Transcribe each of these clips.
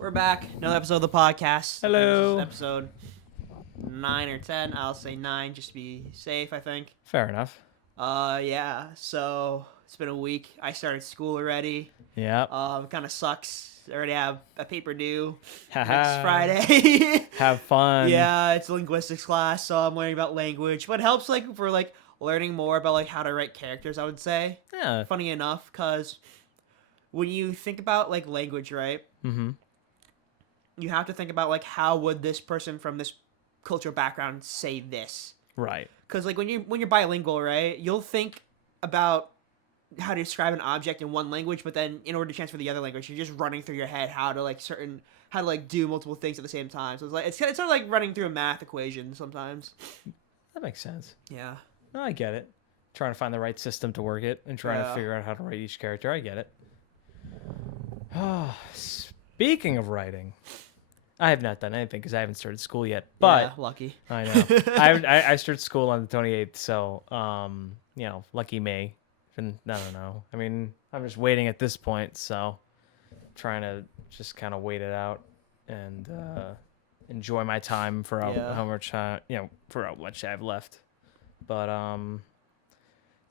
We're back. Another episode of the podcast. Hello. This is episode 9 or 10. I'll say 9 just to be safe, I think. Fair enough. Yeah. So it's been a week. I started school already. Yep. Kind of sucks. I already have a paper due Haha. next Friday. Have fun. Yeah, it's a linguistics class, so I'm learning about language. But it helps for learning more about how to write characters, I would say. Yeah. Funny enough, because when you think about language, right? Mm-hmm. You have to think about how would this person from this cultural background say this, Right. because when you're bilingual, right, you'll think about how to describe an object in one language, but then in order to transfer the other language, you're just running through your head how to do multiple things at the same time. So it's sort of like running through a math equation sometimes. That makes sense. Yeah. No, I get it. Trying to find the right system to work it and trying to Yeah. figure out how to write each character. I get it. Speaking of writing, I have not done anything because I haven't started school yet. But Yeah, lucky. I know I started school on the 28th, so lucky me. And I don't know. I mean, I'm just waiting at this point, so trying to just kind of wait it out and enjoy my time for how much for how much I have left. But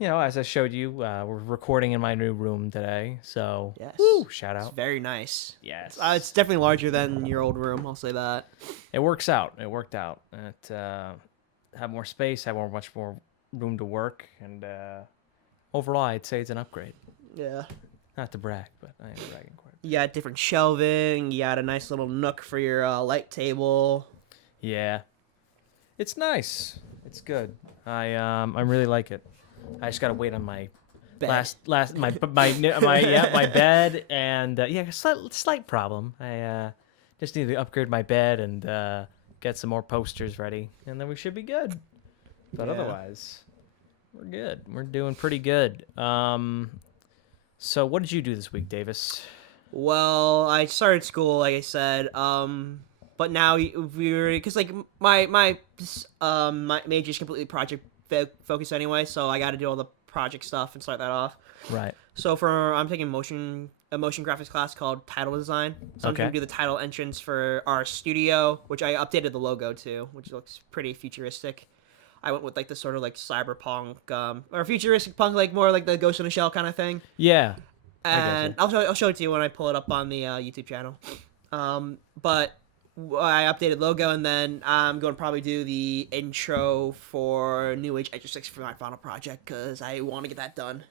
as I showed you, we're recording in my new room today, so Yes. woo, shout It's out. very nice. Yes, It's definitely larger than your old room. I'll say that. it works out. It worked out. It have more space, have much more room to work, and overall, I'd say it's an upgrade. Yeah. Not to brag, but I am bragging quite. You got different shelving. You got a nice little nook for your light table. Yeah, it's nice. It's good. I really like it. I just gotta wait on my Bed. my bed and slight problem. I just need to upgrade my bed and get some more posters ready, and then we should be good. But Yeah. otherwise, we're good. We're doing pretty good. So what did you do this week, Davis? Well, I started school, like I said. But now because my major is completely project focused anyway, so I got to do all the project stuff and start that off. Right. So I'm taking a motion graphics class called title design. So I'm Okay. going to do the title entrance for our studio, which I updated the logo to, which looks pretty futuristic. I went with the sort of cyberpunk or futuristic punk, more like the Ghost in the Shell kind of thing. Yeah. And I'll show it to you when I pull it up on the YouTube channel. But I updated logo, and then I'm going to probably do the intro for New Age Etch 6 for my final project, because I want to get that done.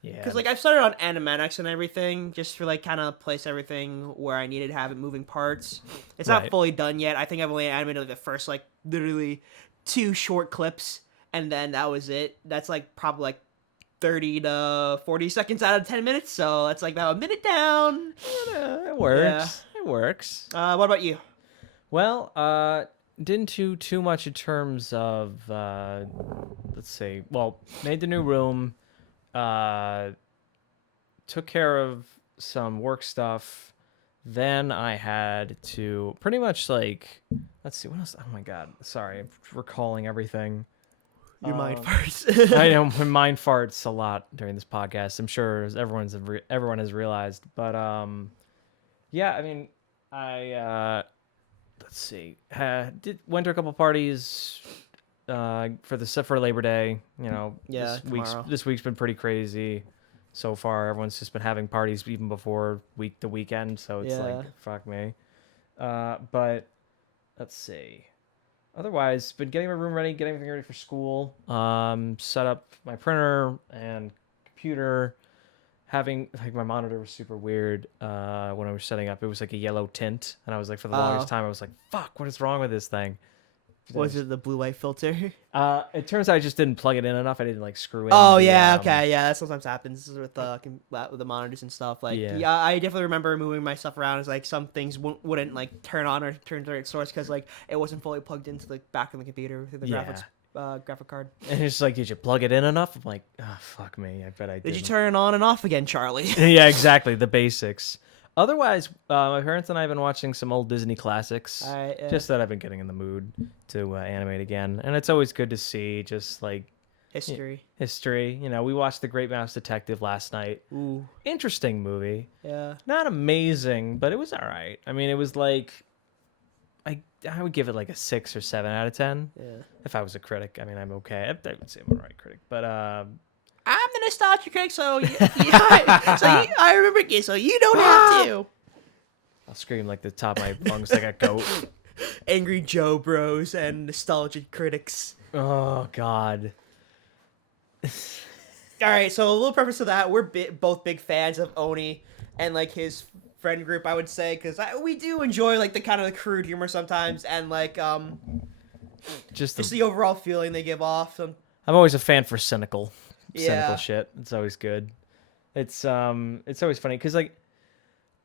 Yeah. Because I've started on animatics and everything, just for kind of place everything where I needed to have it moving parts. It's not Right. fully done yet. I think I've only animated the first literally 2 short clips, and then that was it. That's probably 30 to 40 seconds out of 10 minutes, so that's about a minute down. It works. It works. What about you? Well, didn't do too much in terms of let's see. Well, made the new room, took care of some work stuff. Then I had to pretty much let's see, what else? Oh my god, sorry, I'm recalling everything. Your mind farts. I know my mind farts a lot during this podcast. I'm sure everyone has realized, but yeah. I mean, I let's see. Went to a couple parties for Labor Day. Yeah, this week's been pretty crazy so far. Everyone's just been having parties even before the weekend, so it's fuck me. But let's see. Otherwise, been getting my room ready, getting everything ready for school. Set up my printer and computer. Having my monitor was super weird when I was setting up. It was a yellow tint, and I was for the longest time I was "Fuck, what is wrong with this thing?" Was it the blue light filter? It turns out I just didn't plug it in enough. I didn't screw in. Oh yeah, okay, yeah. That sometimes happens with the monitors and stuff. Yeah. I definitely remember moving my stuff around. It's some things wouldn't turn on or turn to the right source because it wasn't fully plugged into the back of the computer through the graphic card. And it's did you plug it in enough? I'm oh fuck me. I bet I did. Did you turn it on and off again, Charlie? Yeah, exactly. The basics. Otherwise, my parents and I have been watching some old Disney classics. Just that I've been getting in the mood to animate again, and it's always good to see just History. History. You know, we watched The Great Mouse Detective last night. Ooh. Interesting movie. Yeah. Not amazing, but it was all right. I mean, it was like I would give it like a 6 or 7 out of 10. Yeah. If I was a critic, I mean, I'm okay. I would say I'm a right critic, but I'm the nostalgia critic, so I remember it, so you don't have to. I'll scream like the top of my lungs like a goat. Angry Joe Bros and nostalgia critics. Oh God. All right, so a little preface to that: we're both big fans of Oni and like his friend group, I would say, because we do enjoy like the kind of the crude humor sometimes, and like just the overall feeling they give off. I'm always a fan for cynical Yeah. shit. It's always good. It's always funny because like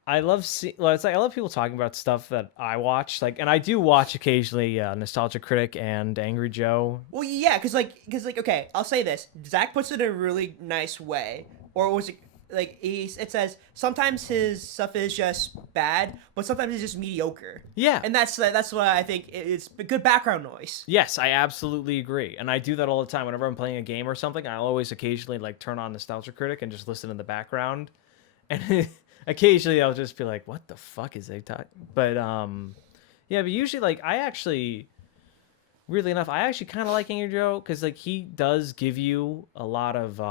I love it's like I love people talking about stuff that I watch, like, and I do watch occasionally Nostalgia Critic and Angry Joe. Well, yeah, because okay, I'll say this: Zach puts it in a really nice way, or was it like it says sometimes his stuff is just bad, but sometimes it's just mediocre. Yeah, and that's what I think it's good background noise. Yes, I absolutely agree, and I do that all the time. Whenever I'm playing a game or something, I'll always occasionally like turn on Nostalgia Critic and just listen in the background, and occasionally I'll just be like, "What the fuck is they talking?" But yeah, but usually like weirdly enough, I actually kind of like Angry Joe because like he does give you a lot of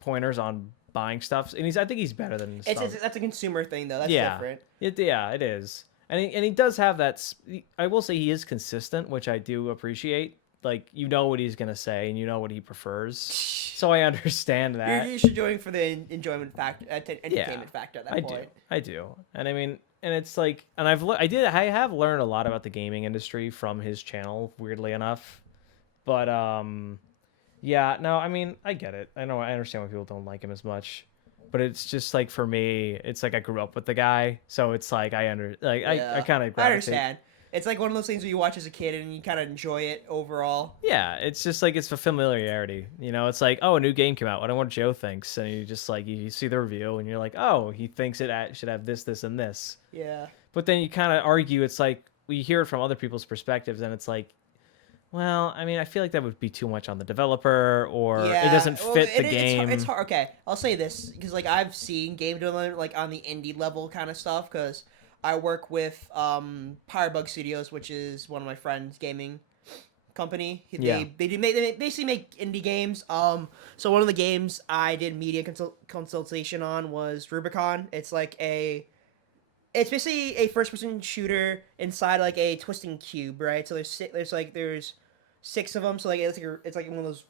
pointers on buying stuff, and I think he's better than that's a consumer thing though. That's different. It is, and he does have that. I will say he is consistent, which I do appreciate. Like, you know what he's gonna say, and you know what he prefers, so I understand that. You're just doing for the enjoyment factor, entertainment factor at that point. I do, and I mean, and it's like, and I have learned a lot about the gaming industry from his channel, weirdly enough, but yeah, no, I mean, I get it. I understand why people don't like him as much, but it's just like for me, it's like I grew up with the guy, so it's like I kind of understand. It's like one of those things where you watch as a kid and you kind of enjoy it overall. Yeah, it's just like it's a familiarity. You know, it's like, oh, a new game came out. I don't know what Joe thinks, and you just like you see the review and you're like, oh, he thinks it should have this, this, and this. Yeah. But then you kind of argue. It's like we hear it from other people's perspectives, and it's like, well, I mean, I feel like that would be too much on the developer, or it doesn't fit the game. It's hard. Okay, I'll say this because like I've seen game development like on the indie level kind of stuff because I work with Firebug Studios, which is one of my friends' gaming company. They basically make indie games. So one of the games I did media consultation on was Rubicon. It's it's basically a first-person shooter inside like a twisting cube, right? So there's 6 of them. So like it's like one of those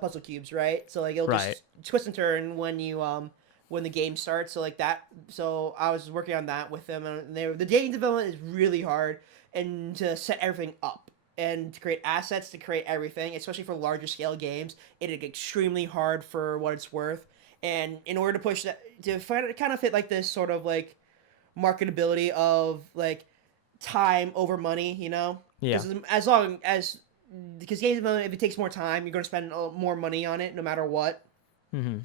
puzzle cubes, right? So like it'll just twist and turn when you when the game starts. So like that. So I was working on that with them, and the game development is really hard, and to set everything up and to create assets, to create everything, especially for larger scale games, it is extremely hard for what it's worth. And in order to push that, to find it kind of fit like this sort of like marketability of like time over money, you know? Yeah. As long as because game development, if it takes more time, you're going to spend more money on it, no matter what. Mm-hmm.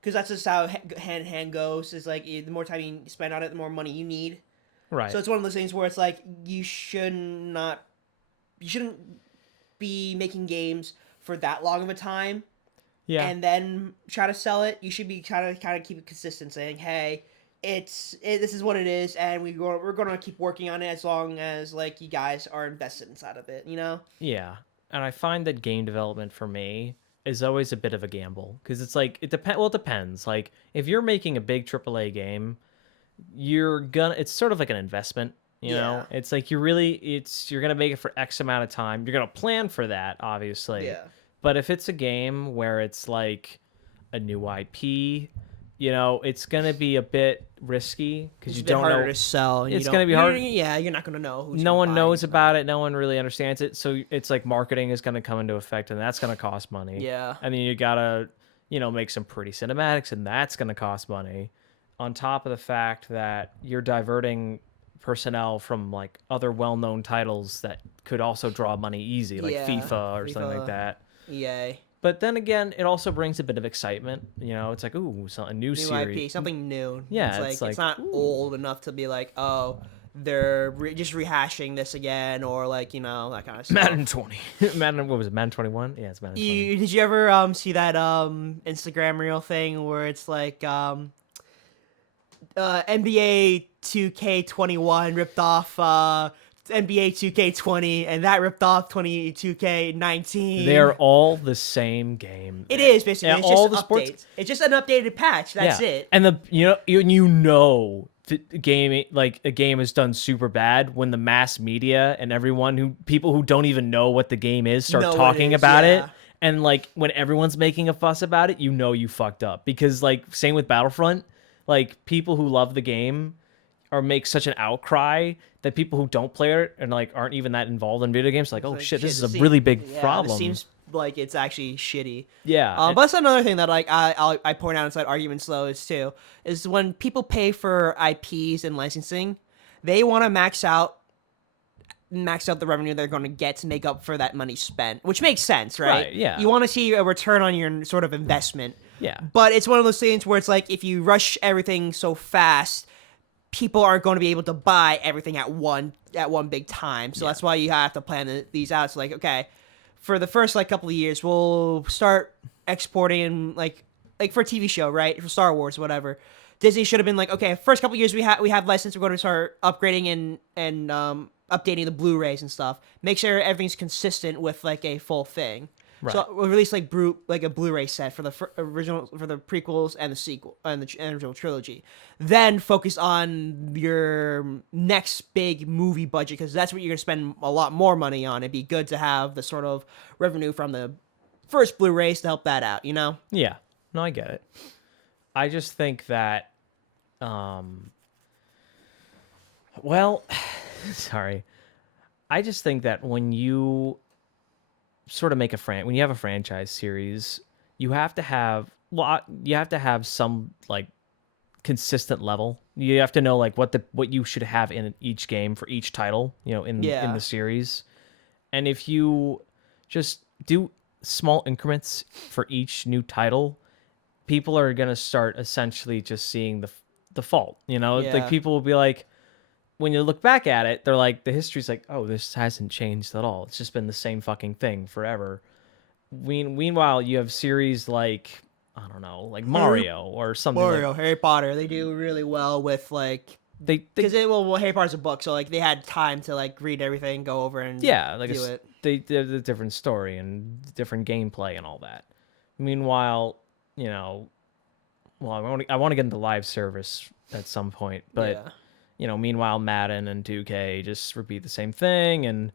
Because that's just how hand in hand goes. Is like the more time you spend on it, the more money you need. Right. So it's one of those things where it's like you shouldn't be making games for that long of a time. Yeah. And then try to sell it. You should be kind of keep it consistent, saying, "Hey, this is what it is, and we're gonna keep working on it as long as like you guys are invested inside of it." You know? Yeah. And I find that game development for me is always a bit of a gamble because it's like it depends. Like if you're making a big AAA game, it's sort of like an investment, you know? It's like you're gonna make it for X amount of time. You're gonna plan for that, obviously. Yeah. But if it's a game where it's like a new IP, you know, it's gonna be a bit risky because you don't know. It's harder to sell. It's gonna be hard. Yeah, you're not gonna know who's. No one knows about it. No one really understands it. So it's like marketing is gonna come into effect, and that's gonna cost money. Yeah. And then you gotta, make some pretty cinematics, and that's gonna cost money. On top of the fact that you're diverting personnel from like other well-known titles that could also draw money easy, like FIFA or something like that. EA. But then again, it also brings a bit of excitement. It's like, ooh, a new series. IP, something new. Yeah, it's not old enough to be like, oh, they're just rehashing this again, or like, you know, that kind of stuff. Madden 20. Madden, what was it? Madden 21? Yeah, it's Madden 20. Did you ever see that Instagram reel thing where it's like NBA 2K21 ripped off NBA 2K20, and that ripped off 2K19. They are all the same game. It is basically. Yeah, It's all just the updates. sports. It's just an updated patch. That's it. And you know the game, like a game is done super bad when the mass media and people who don't even know what the game is start talking about it. And like when everyone's making a fuss about it, you know you fucked up, because like same with Battlefront, like people who love the game or make such an outcry that people who don't play it and like aren't even that involved in video games like, oh shit, this is a really big problem. This seems like it's actually shitty. Yeah. But that's another thing that like I point out inside arguments though is when people pay for IPs and licensing, they want to max out the revenue they're going to get to make up for that money spent, which makes sense, right? Yeah. You want to see a return on your sort of investment. Yeah. But it's one of those things where it's like if you rush everything so fast, people aren't going to be able to buy everything at one big time. So that's why you have to plan these out. So like, okay, for the first like couple of years, we'll start exporting like for a TV show, right? For Star Wars, whatever. Disney should have been like, okay, first couple of years we have license, we're going to start upgrading and updating the Blu-rays and stuff. Make sure everything's consistent with like a full thing. Right. So we'll release like a Blu-ray set for the original, for the prequels and the sequel and the original trilogy. Then focus on your next big movie budget, because that's what you're gonna spend a lot more money on. It'd be good to have the sort of revenue from the first Blu-rays to help that out, you know? Yeah. No, I get it. I just think that, sorry. I just think that when you sort of when you have a franchise series, you have to have some like consistent level. You have to know like what you should have in each game for each title, you know, in the series. And if you just do small increments for each new title, people are going to start essentially just seeing the fault, you know? Like people will be like, when you look back at it, they're like, the history's like, oh, this hasn't changed at all. It's just been the same fucking thing forever. Meanwhile, you have series like, I don't know, like Mario or something. Harry Potter, they do really well with like, because Harry Potter's a book, so like they had time to like read everything, go over and do it. They did a different story and different gameplay and all that. Meanwhile, you know, well, I want to get into live service at some point, but you know, meanwhile, Madden and 2K just repeat the same thing, and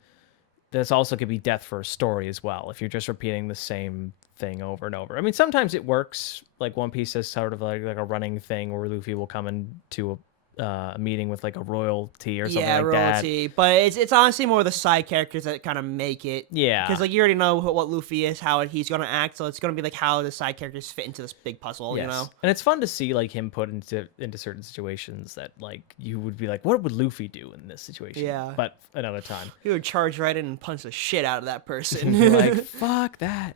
this also could be death for a story as well if you're just repeating the same thing over and over. I mean, sometimes it works. Like One Piece is sort of like a running thing where Luffy will come into a meeting with like a royalty or something like royalty. that. But it's honestly more the side characters that kind of make it. Yeah. Because like you already know what Luffy is, how he's going to act, so it's going to be like how the side characters fit into this big puzzle, you know? And it's fun to see like him put into certain situations that like you would be like, what would Luffy do in this situation? Yeah. But another time. He would charge right in and punch the shit out of that person. You're like, fuck that.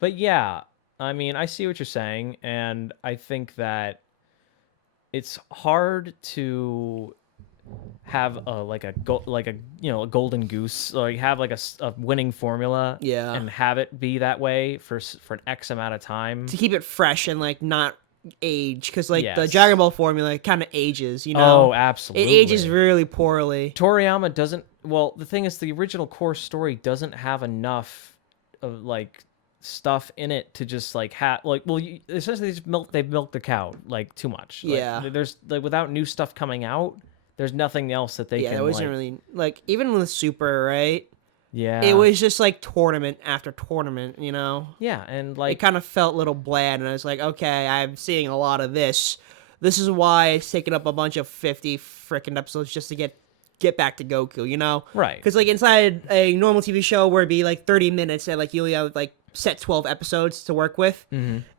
But yeah, I mean, I see what you're saying, and I think that it's hard to have a golden goose, like have like a winning formula, and have it be that way for an X amount of time to keep it fresh and like not age, because like the Dragon Ball formula kind of ages, you know? Oh, absolutely. It ages really poorly. Toriyama doesn't. Well, the thing is, the original core story doesn't have enough of like stuff in it to just like have like, well, essentially they've milked the cow like too much. Like, there's like, without new stuff coming out, there's nothing else that they can. There wasn't really like, even with Super, right? Yeah, it was just like tournament after tournament, you know? Yeah, and like it kind of felt a little bland, and I was like, okay, I'm seeing a lot of this. This is why it's taken up a bunch of 50 freaking episodes just to get back to Goku, you know? Right. Because like inside a normal TV show where it'd be like 30 minutes and like you only have like set 12 episodes to work with,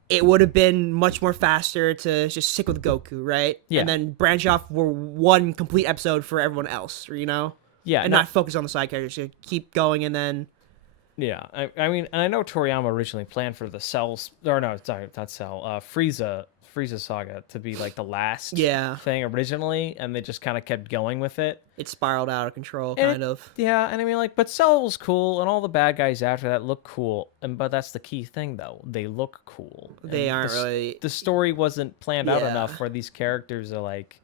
it would have been much more faster to just stick with Goku, right? Yeah. And then branch off for one complete episode for everyone else, you know? Yeah. And not focus on the side characters. You keep going and then... Yeah. I mean, and I know Toriyama originally planned for the Frieza Frieza Saga to be like the last Yeah. thing originally, and they just kind of kept going with it. It spiraled out of control, And kind of. Yeah, and I mean, like, but Cell was cool, and all the bad guys after that look cool. But that's the key thing, though. They look cool. They And aren't really. The story wasn't planned out Yeah. enough where these characters are like,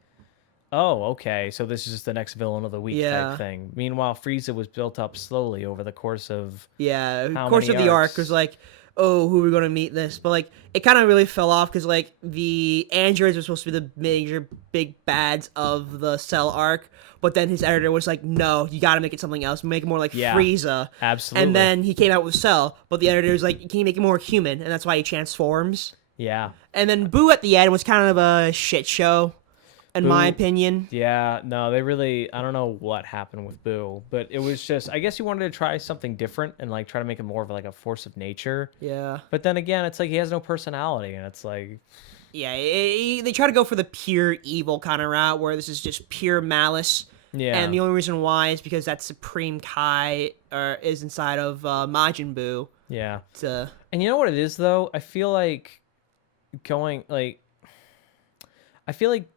oh, okay, so this is just the next villain of the week type thing. Meanwhile, Frieza was built up slowly over the course of The course many of the arc arcs? was like, oh, who are we going to meet this? But, like, it kind of really fell off because, like, the androids were supposed to be the major big bads of the Cell arc. But then his editor was like, no, you got to make it something else. Make it more like Frieza. Absolutely. And then he came out with Cell. But the editor was like, can you make it more human? And that's why he transforms. Yeah. And then Boo at the end was kind of a shit show, in my opinion. Yeah, no, they really, I don't know what happened with Boo, but it was just, I guess he wanted to try something different and like try to make him more of like a force of nature. Yeah. But then again, it's like he has no personality, and it's like, Yeah, they try to go for the pure evil kind of route where this is just pure malice. yeah. And the only reason why is because that Supreme Kai is inside of Majin Buu. Yeah. To... And you know what it is, though? I feel like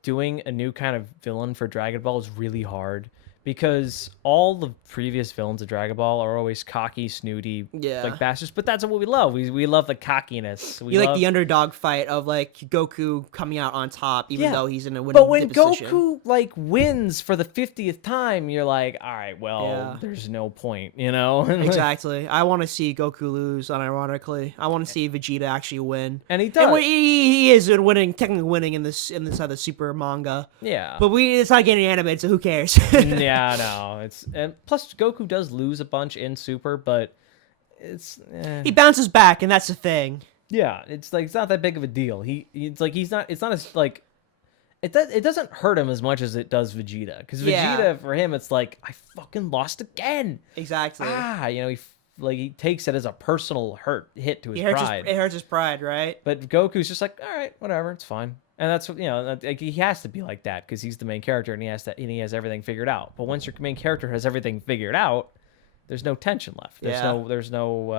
doing a new kind of villain for Dragon Ball is really hard because all the previous villains of Dragon Ball are always cocky, snooty, like bastards. But that's what we love. We love the cockiness. You like the underdog fight of like Goku coming out on top, even though he's in a winning But when position. Goku like wins for the 50th time, you're like, all right, well, there's no point, you know? Exactly. I want to see Goku lose. Unironically, I want to see Vegeta actually win, and he does. And he is technically winning in this other Super manga. Yeah. But it's not getting animated, so who cares? Yeah, no, and plus Goku does lose a bunch in Super, but it's he bounces back, and that's the thing. Yeah, it's like it's not that big of a deal. It's not as like it doesn't hurt him as much as it does Vegeta, because Vegeta for him it's like I fucking lost again. Exactly. He takes it as a personal hit to his pride. It hurts his pride, right? But Goku's just like, all right, whatever, it's fine. And that's like he has to be like that because he's the main character and he has everything figured out. But once your main character has everything figured out, there's no tension left. There's no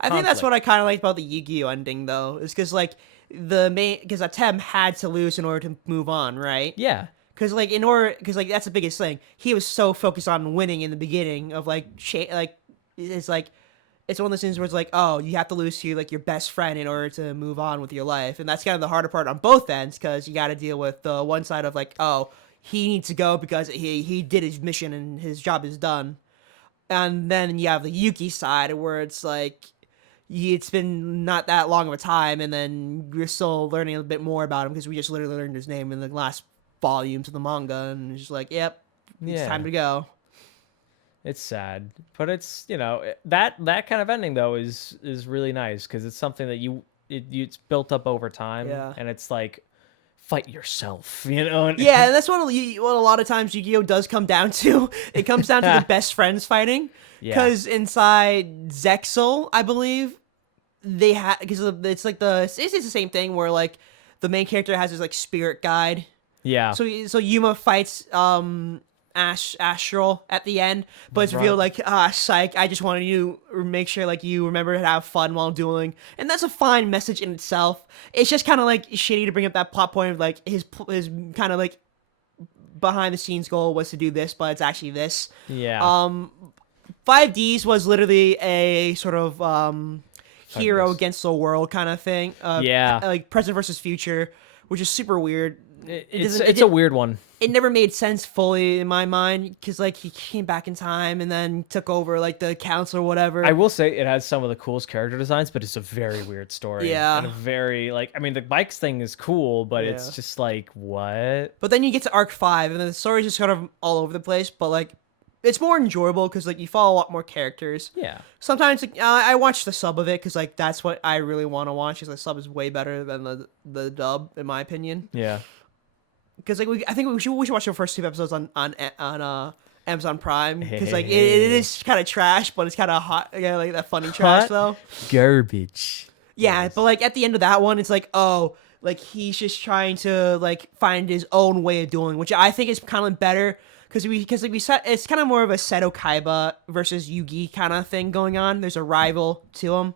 I think that's what I kind of like about the Yu-Gi-Oh ending though, is because like because Atem had to lose in order to move on, right? Yeah. Because like that's the biggest thing. He was so focused on winning in the beginning of it's one of those things where it's like, oh, you have to lose to like your best friend in order to move on with your life, and that's kind of the harder part on both ends because you got to deal with the one side of like, oh, he needs to go because he did his mission and his job is done, and then you have the Yuki side where it's like it's been not that long of a time, and then we're still learning a bit more about him because we just literally learned his name in the last volumes of the manga, and it's just like, yep, it's time to go. It's sad, but it's that kind of ending though is really nice because it's something that it's built up over time, and it's like fight yourself, And yeah, and that's what a lot of times Yu-Gi-Oh does come down to. It comes down to the best friends fighting, because inside Zexal, I believe they have because it's the same thing where like the main character has his like spirit guide. Yeah. So Yuma fights Astral at the end, but it's revealed like, psych, I just wanted you to make sure like you remember to have fun while dueling, and that's a fine message in itself. It's just kind of like shitty to bring up that plot point of like his kind of like behind the scenes goal was to do this, but it's actually this. Yeah. 5Ds was literally a sort of hero against the world kind of thing. Like present versus future, which is super weird. It's a weird one. It never made sense fully in my mind because like he came back in time and then took over like the council or whatever. I will say it has some of the coolest character designs, but it's a very weird story. Yeah. And a very like, I mean, the bikes thing is cool, but it's just like, what? But then you get to Arc 5 and then the story's just kind of all over the place, but like it's more enjoyable because like you follow a lot more characters. Yeah. Sometimes like, I watch the sub of it because like that's what I really want to watch, because the sub is way better than the dub in my opinion. Yeah. Because like I think we should watch the first 2 episodes on Amazon Prime, because like it is kind of trash, but it's kind of hot, like that funny trash though. Garbage. Yeah, yes. But like at the end of that one, it's like, oh, like he's just trying to like find his own way of doing, which I think is kind of better because it's kind of more of a Seto Kaiba versus Yugi kind of thing going on. There's a rival to him.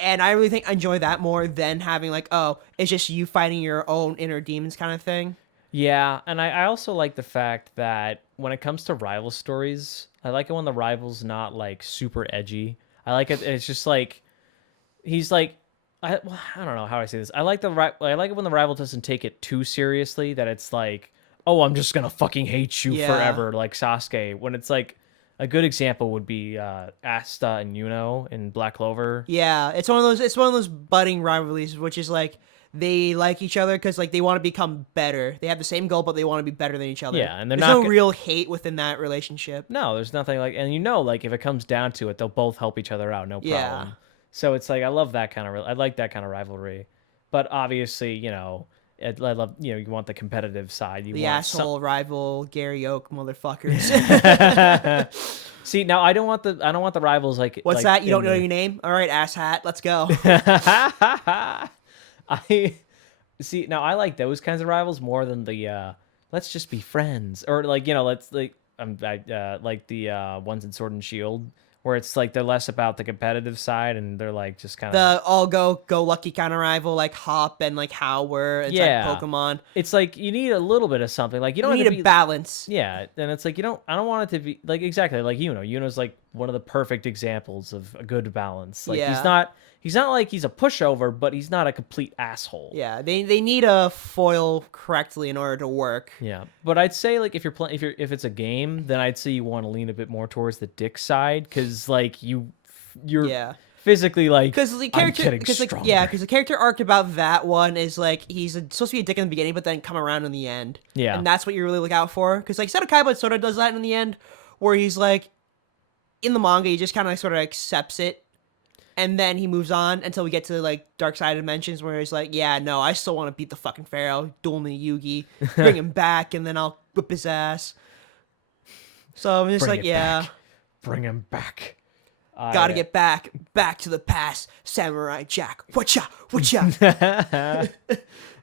And I really think I enjoy that more than having like, oh, it's just you fighting your own inner demons kind of thing. Yeah, and I also like the fact that when it comes to rival stories, I like it when the rival's not like super edgy. I like it. It's just like he's like I don't know how I say this. I like I like it when the rival doesn't take it too seriously. That it's like, oh, I'm just gonna fucking hate you Yeah. forever, like Sasuke. When it's like a good example would be Asta and Yuno in Black Clover. Yeah, it's one of those. It's one of those budding rivalries, which is like they like each other because like they want to become better. They have the same goal, but they want to be better than each other. Yeah, and they're there's not no real hate within that relationship. No, there's nothing like, and like if it comes down to it, they'll both help each other out, no problem. Yeah. So it's like I love that kind of. I like that kind of rivalry, but obviously, I love you want the competitive side. You The want asshole rival Gary Oak motherfuckers. See, now I don't want the rivals like. What's like that? You don't in know your name? All right, asshat, let's go. I see. Now I like those kinds of rivals more than the let's just be friends or like let's like like the ones in Sword and Shield where it's like they're less about the competitive side and they're like just kind of The all go lucky kind of rival like Hop and like Howler and Yeah. Pokemon. It's like you need a little bit of something. Like you don't You have need to a be, balance. Yeah, and it's like I don't want it to be like exactly like Yuno's like one of the perfect examples of a good balance. Like Yeah. he's not like he's a pushover, but he's not a complete asshole. Yeah, they need a foil correctly in order to work. Yeah, but I'd say like if you're playing if it's a game, then I'd say you want to lean a bit more towards the dick side because like you're Yeah. physically like Because the I'm character, getting because like stronger. yeah, because the character arc about that one is like he's supposed to be a dick in the beginning, but then come around in the end. Yeah. and that's what you really look out for. Because like Seto Kaiba sort of does that in the end, where he's like in the manga, he just kind of sort of accepts it, and then he moves on until we get to like Dark Side Dimensions, where he's like, yeah, no, I still want to beat the fucking Pharaoh, duel me Yugi, bring him back, and then I'll whip his ass. So I'm just Bring like, it yeah. back. Bring him back. Gotta get back to the past, Samurai Jack. Whatcha?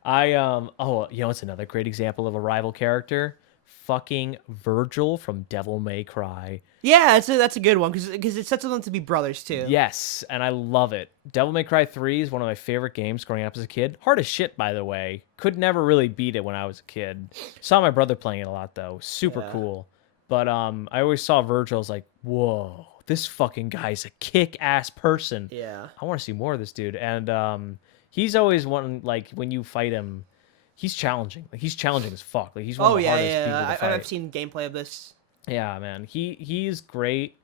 It's another great example of a rival character. Fucking Virgil from Devil May Cry. Yeah, that's a good one because it sets them to be brothers too. Yes, and I love it. Devil May Cry 3 is one of my favorite games growing up as a kid. Hard as shit, by the way. Could never really beat it when I was a kid. Saw my brother playing it a lot though. Super cool. But I always saw Virgil as like, whoa, this fucking guy's a kick-ass person. Yeah. I want to see more of this dude. And he's always one like when you fight him, he's challenging. Like he's challenging as fuck. Like he's one of the hardest people to fight. I've seen gameplay of this. Yeah, man. He's great.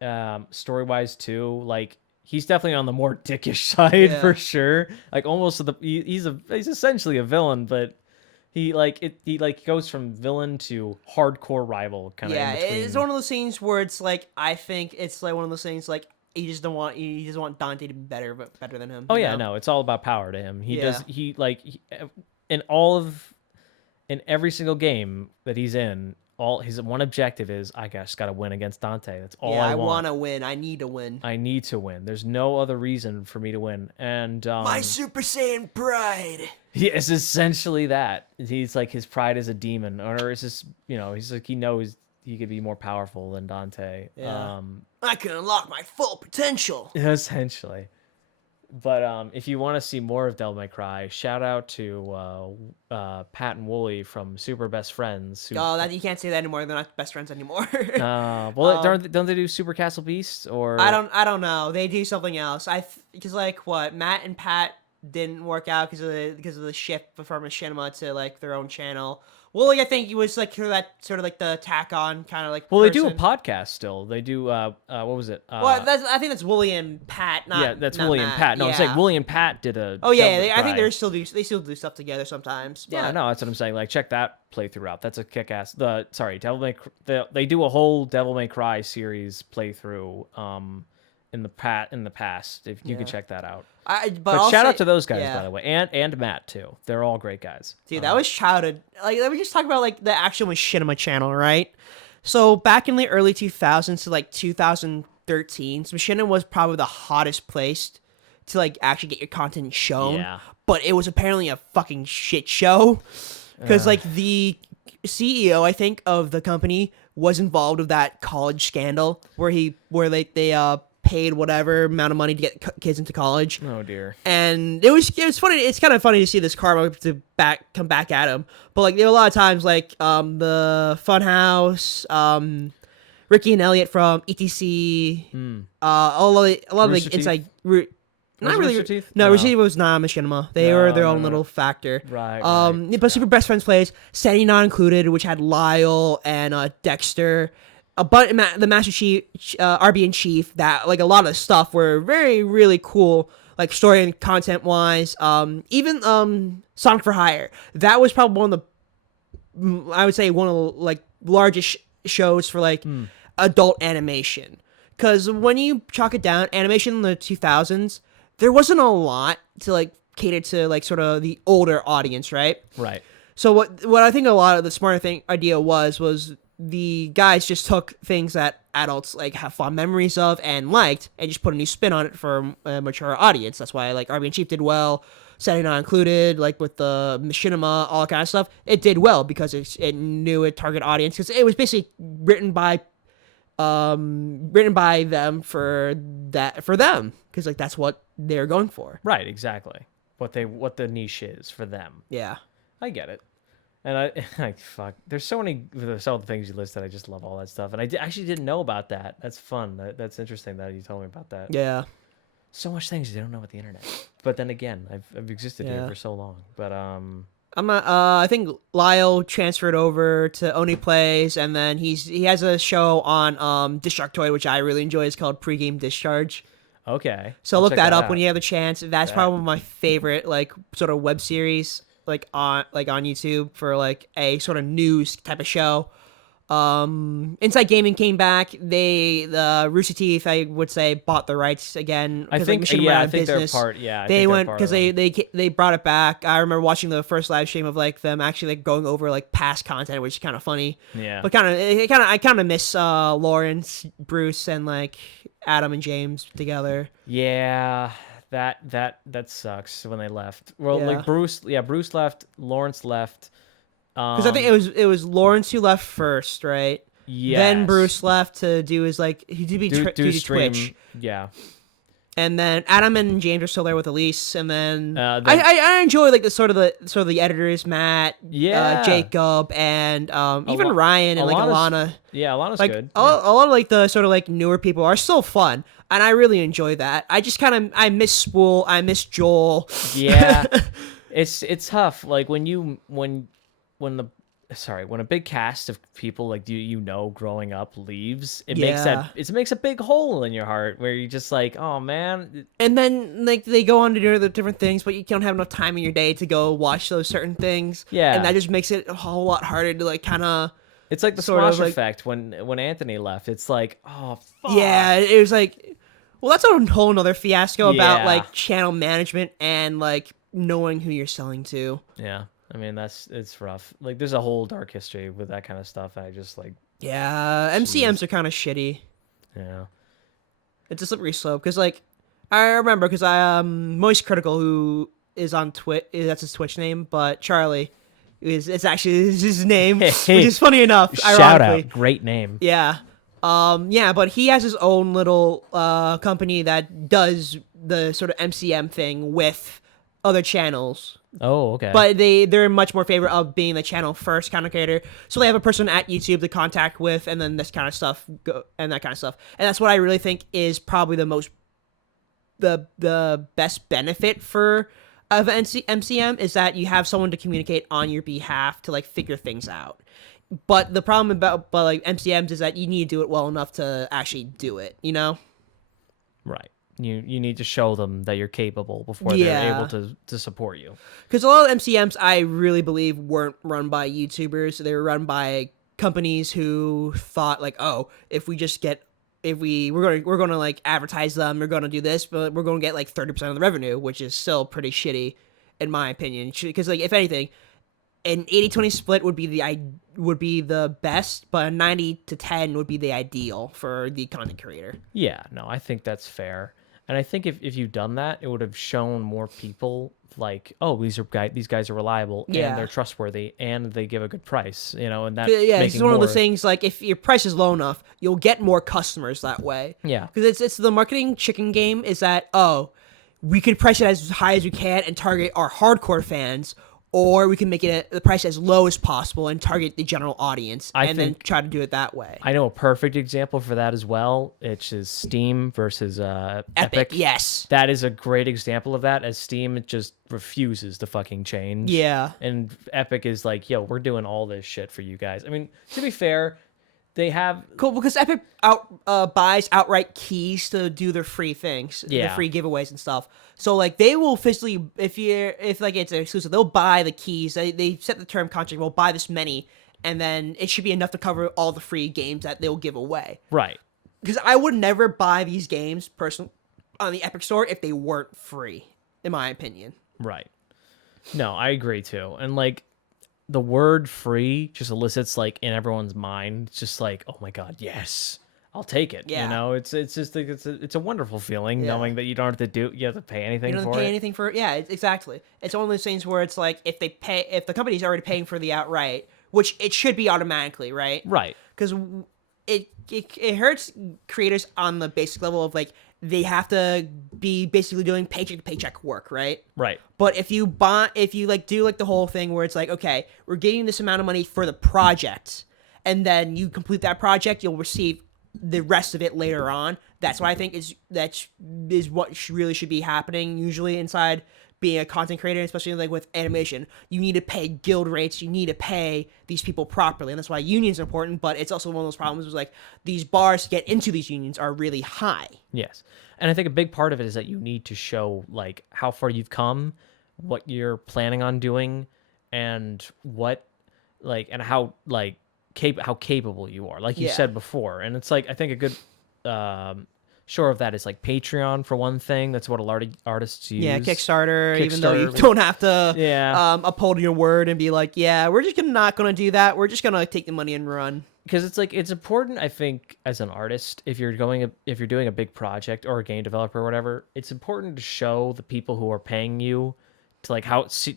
Story-wise too. Like he's definitely on the more dickish side for sure. Like almost he's essentially a villain, but he goes from villain to hardcore rival kind of. Yeah, it's one of those things where it's like I think it's like one of those things like he doesn't want Dante to be better than him. Oh you yeah, know? no, it's all about power to him. In every single game that he's in, all his one objective is I just got to win against Dante. That's all I want. want to win. I need to win. I need to win. There's no other reason for me to win. And My Super Saiyan pride. he is essentially that. He's like his pride is a demon, or it's just he's like he knows he could be more powerful than Dante. Yeah. I can unlock my full potential. Essentially. But if you want to see more of Devil May Cry, shout out to Pat and Wooly from Super Best Friends. That you can't say that anymore. They're not best friends anymore. Don't they do Super Castle Beast or? I don't know. They do something else. Because like what Matt and Pat didn't work out because of the shift from Machinima to like their own channel. Wooly, I think he was like that sort of like the tack on kind of like. Well, they do a podcast still. They do what was it? I think that's Wooly and Pat. That's not Wooly Matt. and Pat. No, yeah. it's like Wooly and Pat did a. Oh yeah, Devil May I think Cry. they still do stuff together sometimes. But... Yeah, no, that's what I'm saying. Like, check that playthrough out. That's a kick-ass. They do a whole Devil May Cry series playthrough. In the past, if you could check that out. But shout out to those guys, by the way, and Matt too. They're all great guys. Dude, that was childhood. Like, let me just talk about like the actual Machinima channel, right? So back in the early 2000s to like 2013, so Machinima was probably the hottest place to like actually get your content shown. Yeah. But it was apparently a fucking shit show because like the CEO, I think, of the company was involved with that college scandal where they paid whatever amount of money to get kids into college. Oh dear. And it was funny. It's kind of funny to see this karma come back at him. But like there were a lot of times like the Funhouse, Ricky and Elliot from ETC, a lot of like inside. Not really. Rooster Teeth? No, Rooster Teeth was not Machinima. They were their own little factor. Right. But Super Best Friends plays, Sandy Not Included, which had Lyle and Dexter. The Master Chief, RB and Chief, that like a lot of stuff were really cool, like story and content wise. Even Sonic for Hire, that was probably one of the, I would say one of the like largest shows for like adult animation. Because when you chalk it down, animation in the 2000s, there wasn't a lot to like cater to like sort of the older audience, right? Right. So what I think a lot of the smarter idea was the guys just took things that adults like have fond memories of and liked and just put a new spin on it for a mature audience. That's why like RB and Chief did well, Saturday Not Included, like with the Machinima, all that kind of stuff. It did well because it knew a target audience because it was basically written by them for them because like that's what they're going for. Right. Exactly. What the niche is for them. Yeah. I get it. And I fuck. There's so many things you listed. I just love all that stuff. And I actually didn't know about that. That's fun. That's interesting that you told me about that. Yeah. So much things you don't know about the internet. But then again, I've existed here for so long. But I'm not. I think Lyle transferred over to Oni Plays, and then he has a show on Destructoid, which I really enjoy. It's called Pregame Discharge. Okay. So look that up when you have the chance. That's probably my favorite like sort of web series like on YouTube for like a sort of news type of show. Inside Gaming came back. The Rooster Teeth, I would say, bought the rights again. I think I think they're part. Yeah, they went because they brought it back. I remember watching the first live stream of like them actually like going over like past content, which is kind of funny. Yeah, but I kind of miss Lawrence, Bruce, and like Adam and James together. Yeah. That sucks when they left. Well, like Bruce left, Lawrence left. Because I think it was Lawrence who left first, right? Yeah. Then Bruce left to do his like do stream. Twitch. Yeah. And then Adam and James are still there with Elise, and then I enjoy like the sort of the editors, Matt, Jacob, and even Ryan and like Alana. Yeah, Alana's like, good. A lot of like the sort of like newer people are still fun, and I really enjoy that. I just I miss Spool, I miss Joel. Yeah, it's tough. Like when a big cast of people like growing up leaves, it makes a big hole in your heart where you're just like, oh man. And then like they go on to do the different things, but you don't have enough time in your day to go watch those certain things. Yeah, and that just makes it a whole lot harder to like kind of. It's like the Smosh effect when Anthony left. It's like, oh fuck. Yeah, it was like, well, that's a whole nother fiasco about like channel management and like knowing who you're selling to. Yeah. I mean, it's rough. Like, there's a whole dark history with that kind of stuff. I just like. Yeah, MCMs are kind of shitty. Yeah. It's a slippery slope because, like, I remember because Moist Critical, who is on Twitch, that's his Twitch name, but Charlie it's actually his name, which is funny enough. Shout out, great name. Yeah. But he has his own little company that does the sort of MCM thing with other channels. Oh, okay. But they're much more favor of being the channel first kind of creator. So they have a person at YouTube to contact with, and then this kind of stuff and that kind of stuff. And that's what I really think is probably the best benefit of MCM is that you have someone to communicate on your behalf to like figure things out. But the problem about like MCMs is that you need to do it well enough to actually do it, you know? Right. You need to show them that you're capable before they're able to support you. Because a lot of MCMs, I really believe, weren't run by YouTubers. They were run by companies who thought like, oh, we're going to like advertise them, we're going to do this, but we're going to get like 30% of the revenue, which is still pretty shitty in my opinion. Because like if anything, an 80-20 split would be the best, but a 90-10 would be the ideal for the content creator. Yeah, no, I think that's fair. And I think if you've done that, it would have shown more people like, oh, these guys are reliable Yeah. and they're trustworthy and they give a good price, and that Yeah, it's making one of more. those things. Like if your price is low enough, you'll get more customers that way. Yeah. Because it's the marketing chicken game. Is that we could price it as high as we can and target our hardcore fans, or we can make it the price as low as possible and target the general audience, and then try to do it that way. I know a perfect example for that as well. It's just Steam versus Epic. Yes. That is a great example of that, as Steam just refuses to fucking change. Yeah. And Epic is like, yo, we're doing all this shit for you guys. I mean, to be fair, they have... Cool, because Epic buys outright keys to do their free things, the free giveaways and stuff. So like they will physically, if like it's an exclusive, they'll buy the keys. They set the term contract. We'll buy this many, and then it should be enough to cover all the free games that they'll give away. Right. Because I would never buy these games personally on the Epic Store if they weren't free, in my opinion. Right. No, I agree too. And like, the word free just elicits like in everyone's mind, it's just like, oh my god, yes, I'll take it. Yeah. It's just like it's a wonderful feeling knowing that you don't have to you have to pay anything. You don't have to pay anything for it. Yeah, exactly. It's one of those things where it's like if the company's already paying for the outright, which it should be automatically, right? Right. Because it hurts creators on the basic level of like they have to be basically doing paycheck to paycheck work, right? Right. But if you like do like the whole thing where it's like, okay, we're getting this amount of money for the project, and then you complete that project, you'll receive the rest of it later on. That's what I think is what really should be happening usually inside being a content creator, especially like with animation. You need to pay guild rates, you need to pay these people properly, and that's why unions are important. But it's also one of those problems was like these bars to get into these unions are really high. Yes. And I think a big part of it is that you need to show like how far you've come, what you're planning on doing, and what like and how like how capable you are, like you said before. And it's like I think a good shore of that is like Patreon for one thing. That's what a lot of artists use. Yeah, Kickstarter, even though you don't have to uphold your word and be like, yeah, we're just not gonna do that. We're just gonna take the money and run. Because it's like it's important, I think, as an artist, if you're doing a big project or a game developer or whatever, it's important to show the people who are paying you to like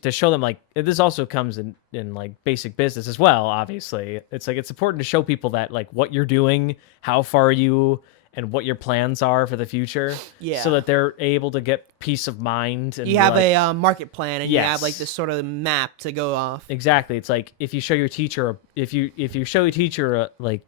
to show them like this also comes in like basic business as well. Obviously, it's like it's important to show people that like what you're doing, how far you and what your plans are for the future, so that they're able to get peace of mind. And you have a market plan, and you have like this sort of map to go off. Exactly. It's like if you show your teacher if you show your teacher like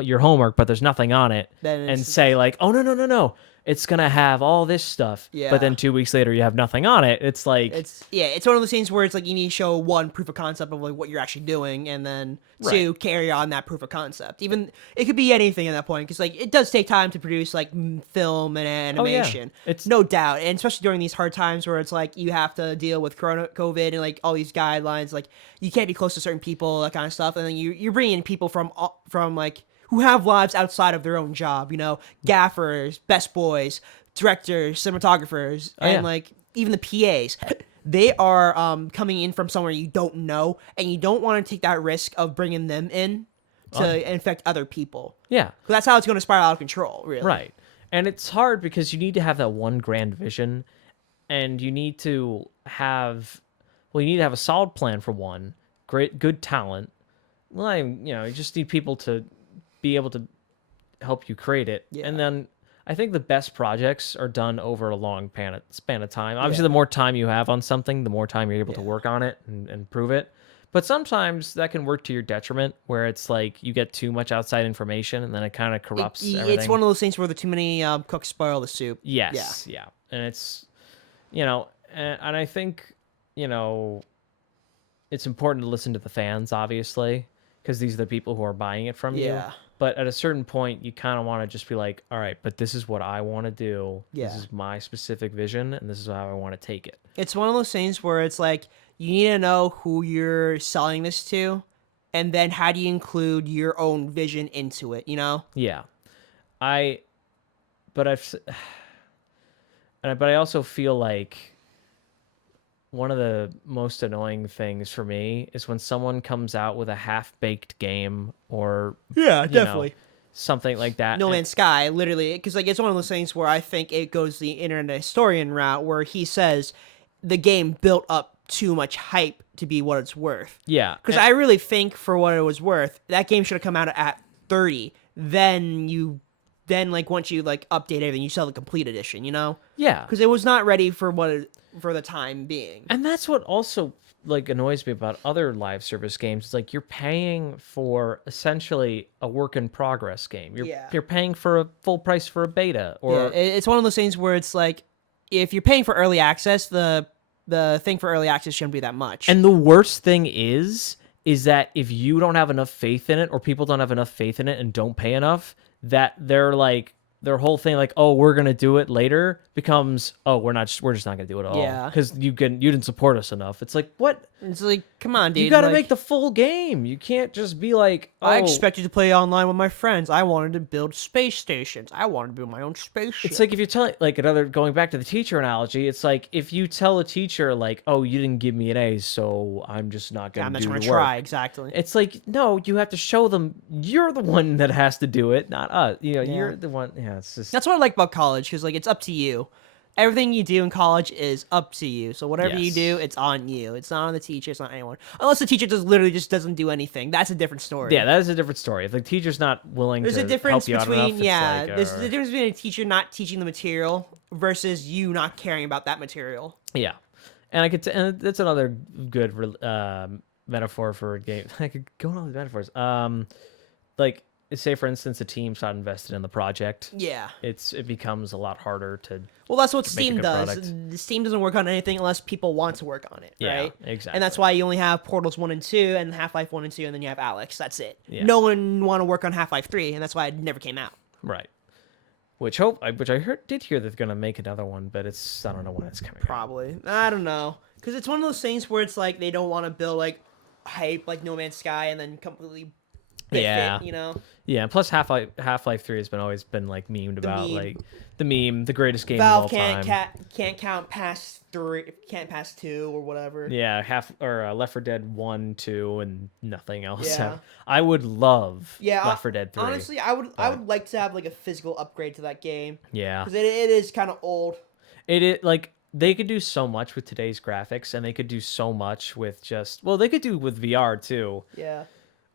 your homework, but there's nothing on it, and say like, oh no, it's gonna have all this stuff, but then 2 weeks later you have nothing on it. It's like it's one of those things where it's like you need to show one proof of concept of like what you're actually doing, and then two carry on that proof of concept. Even it could be anything at that point, because like it does take time to produce like film and animation. It's no doubt, and especially during these hard times where it's like you have to deal with COVID and like all these guidelines, like you can't be close to certain people, that kind of stuff, and then you're bringing in people from like who have lives outside of their own job, gaffers, best boys, directors, cinematographers, and like even the PAs. They are coming in from somewhere you don't know, and you don't want to take that risk of bringing them in to infect other people. Yeah. 'Cause that's how it's going to spiral out of control, really. Right. And it's hard because you need to have that one grand vision, and you need to have a solid plan for one, good talent. Well, you just need people to be able to help you create it. Yeah. And then I think the best projects are done over a long span of time. Obviously, the more time you have on something, the more time you're able to work on it and improve it. But sometimes that can work to your detriment, where it's like you get too much outside information and then it kind of corrupts everything. It's one of those things where the too many cooks spoil the soup. Yes. Yeah. And it's, and I think, it's important to listen to the fans, obviously, because these are the people who are buying it from you. But at a certain point, you kind of want to just be like, all right, but this is what I want to do. This is my specific vision, and this is how I want to take it. It's one of those things where it's like, you need to know who you're selling this to, and then how do you include your own vision into it, Yeah. But I also feel like one of the most annoying things for me is when someone comes out with a half-baked game or definitely something like that. No Man's Sky, literally, because like it's one of those things where I think it goes the internet historian route, where he says the game built up too much hype to be what it's worth. Yeah. Because I really think for what it was worth, that game should have come out at 30. Then like once you like update everything, you sell the complete edition, you know? Yeah. Because it was not ready for for the time being. And that's what also like annoys me about other live service games. It's like you're paying for essentially a work in progress game. You're paying for a full price for a beta or it's one of those things where it's like if you're paying for early access, the thing for early access shouldn't be that much. And the worst thing is that if you don't have enough faith in it or people don't have enough faith in it and don't pay enough, that they're like their whole thing like, oh, we're gonna do it later becomes, oh, we're just not gonna do it at all because you didn't support us enough. It's like, what? It's like, come on, dude. You gotta like, make the full game. You can't just be like, oh, I expected to play online with my friends. I wanted to build space stations. I wanted to build my own spaceship. It's like if you're telling, like another, going back to the teacher analogy, it's like if you tell a teacher like, oh, you didn't give me an A, so I'm just not gonna do the work. I'm not gonna try. Exactly. It's like, no, you have to show them you're the one that has to do it, not us. You know, you're the one. Yeah, it's just that's what I like about college because like it's up to you. Everything you do in college is up to you. So whatever you do, it's on you. It's not on the teacher. It's not anyone. Unless the teacher just doesn't do anything. That's a different story. Yeah, that is a different story. If the teacher's not willing to help you out enough, there's the difference between a teacher not teaching the material versus you not caring about that material. Yeah, and and that's another good metaphor for a game. I could go on all these metaphors. Like, say for instance, a team's not invested in the project. Yeah, it becomes a lot harder to. Well, that's what Steam does. Steam doesn't work on anything unless people want to work on it, right? Yeah, exactly. And that's why you only have Portals 1 and 2 and Half-Life 1 and 2, and then you have Alex. That's it. Yeah. No one want to work on Half-Life 3, and that's why it never came out. Right. Which I did hear they're gonna make another one, but I don't know when it's coming. Probably. I don't know. Because it's one of those things where it's like they don't want to build like hype like No Man's Sky and then completely it, you know? Yeah, and plus Half-Life 3 has always been like memed about like the meme, the greatest game Valve of all time. Can't count past 3, can't pass 2 or whatever. Yeah, Left 4 Dead 1, 2 and nothing else. Yeah. I would love Left 4 Dead 3. Honestly, I would like to have like a physical upgrade to that game. Yeah. Cuz it is kind of old. It is like they could do so much with today's graphics and they could do so much with they could do with VR too. Yeah.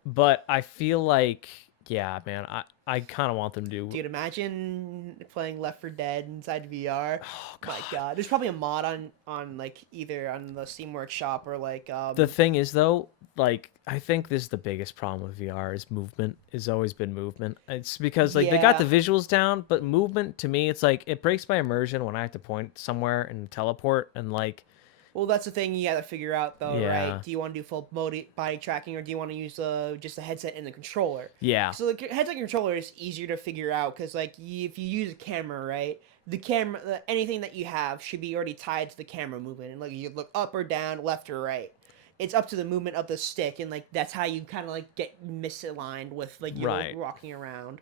But I feel like, yeah, man, I kind of want them to do. Dude, imagine playing Left 4 Dead inside VR. Oh my god, there's probably a mod on like either on the Steam Workshop or like. The thing is though, like I think this is the biggest problem with VR is movement. It's always been movement. It's because like they got the visuals down, but movement to me, it's like it breaks my immersion when I have to point somewhere and teleport and like. Well, that's the thing you got to figure out, though, right? Do you want to do full body tracking, or do you want to use just the headset and the controller? Yeah. So the headset and controller is easier to figure out because, like, if you use a camera, right, the camera, anything that you have should be already tied to the camera movement, and like you look up or down, left or right. It's up to the movement of the stick, and like that's how you kind of like get misaligned with like you walking around.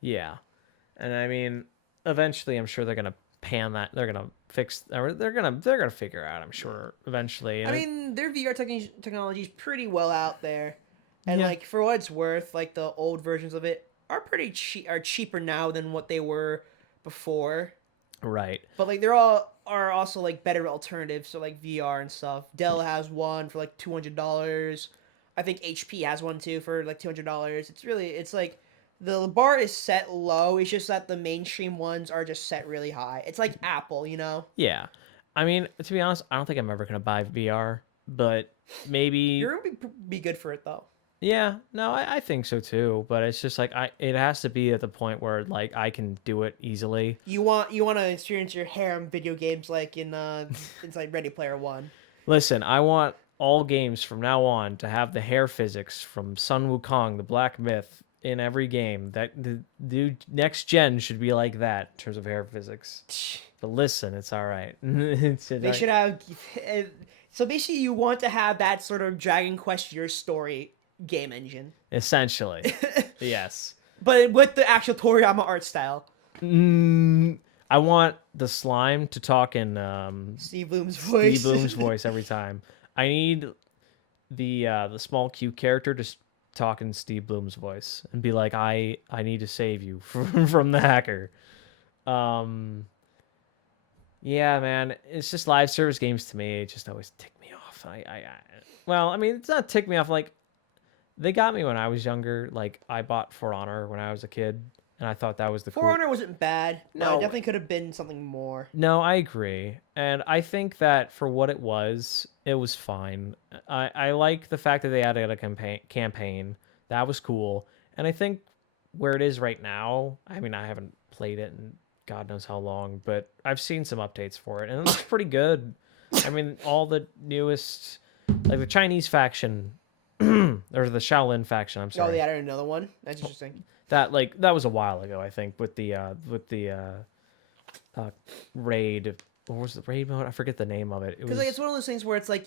Yeah, and I mean, eventually, I'm sure they're gonna pan that. They're gonna fix, or they're gonna figure out, I'm sure, eventually. I mean, their VR technology is pretty well out there, and like for what it's worth, like the old versions of it are pretty cheaper now than what they were before. Right. But like are also like better alternatives, so like VR and stuff. Dell has one for like $200. I think HP has one too for like $200. It's like the bar is set low. It's just that the mainstream ones are just set really high. It's like Apple, you know? Yeah. I mean, to be honest, I don't think I'm ever going to buy VR, but maybe... You're going to be good for it, though. Yeah. No, I think so, too. But it's just like, it has to be at the point where, like, I can do it easily. You want to experience your harem video games like in inside Ready Player One. Listen, I want all games from now on to have the hair physics from Sun Wukong, the Black Myth, in every game. That the next gen should be like that in terms of hair physics. But listen, it's all right. They should have. So basically, you want to have that sort of Dragon Quest Your Story game engine. Essentially, yes. But with the actual Toriyama art style. I want the slime to talk in Steve Bloom's voice. Steve Bloom's voice every time. I need the small cute character to talk in Steve Bloom's voice and be like, I need to save you from the hacker. Yeah, man. It's just live service games to me. It just always tick me off. Well, I mean, it's not tick me off. Like, they got me when I was younger. Like, I bought For Honor when I was a kid, and I thought that was the For cool. Honor wasn't bad, but it No, definitely could have been something more. no, I agree, and I think that for what it was fine. I like the fact that they added a campaign. That was cool, and I think where it is right now. I mean, I haven't played it in God knows how long, but I've seen some updates for it, and it looks pretty good. I mean, all the newest, like the Chinese faction, or the Shaolin faction. I'm Oh, sorry. they added another one. That's interesting. That was a while ago, I think, with the raid. What was the raid mode? I forget the name of it. Because like, it's one of those things where it's like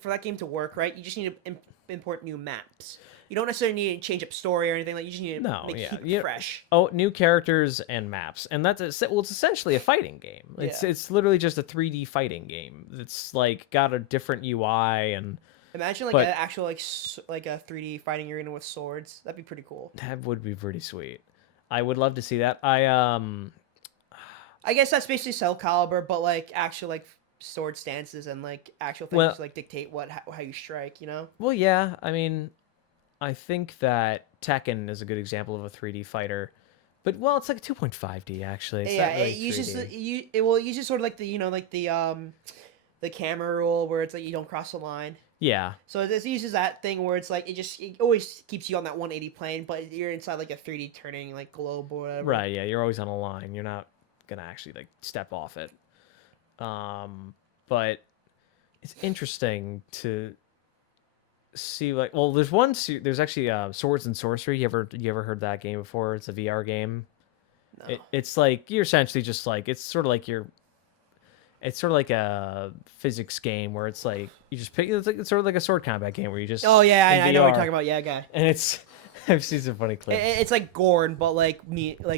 for that game to work, right? You just need to import new maps. You don't necessarily need to change up story or anything. Like you just need to keep it fresh. Oh, new characters and maps, and that's it's essentially a fighting game. It's literally just a 3D fighting game. It's like got a different UI and. Imagine like an actual like a 3D fighting arena with swords. That'd be pretty cool. That would be pretty sweet. I would love to see that. I guess that's basically Soul Calibur, but like actual like sword stances and like actual things like dictate how you strike. You know. Well, yeah. I mean, I think that Tekken is a good example of a 3D fighter, but it's like a 2.5D actually. It's not really it uses sort of like the camera rule where it's like you don't cross the line. Yeah. So it uses that thing where it's like it always keeps you on that 180 plane, but you're inside like a 3D turning like globe or whatever. Right. Yeah. You're always on a line. You're not gonna actually like step off it. But it's interesting to see like there's actually Swords and Sorcery. You ever heard that game before? It's a VR game. No. It's like you're essentially just like it's sort of like a physics game where it's like you just pick. It's sort of like a sword combat game where you just. Oh yeah, I know what you're talking about. Yeah, guy. And it's I've seen some funny clips. It's like Gorn, but like